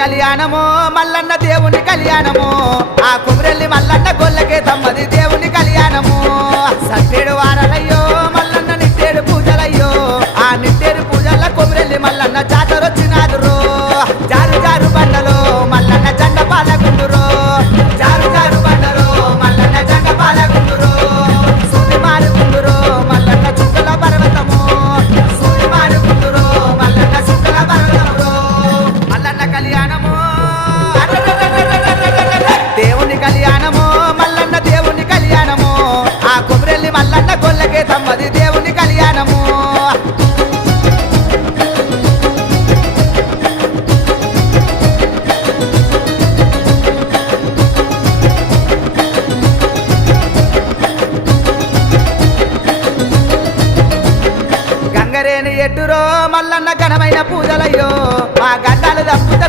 కళ్యాణము మల్లన్న దేవుని కళ్యాణము ఆ కుమరెల్లి మల్లన్న గొల్లకే తమ్మది దేవుని కళ్యాణము సట్టేడు వారాలయ్యో మల్లన్న నిట్టేడు పూజలయ్యో ఆ నిట్టేడు పూజల కుమరెల్లి మల్లన్న జాతరొచ్చినాదురో జారు జారు బండలో మల్లన్న జెండ పాలగుండురో జారు జారు బండలో మల్లన్న జెండ పాలగుండురో సూది మారుగుండురో మల్లన్న చుక్కల పర్వతము సూది మారుగుండురో మల్లన్న చుక్కల పర్వతము మల్లన్న కళ్యాణము దేవుని కళ్యాణము మల్లన్న దేవుని కళ్యాణము ఆ కుమరెల్లి మల్లన్న గొల్లకే తమ్మది దేవుని కళ్యాణము గంగరేని ఎట్టురో మల్లన్న ఘనమైన పూజలయ్యో మా గడ్డాలు తప్పుత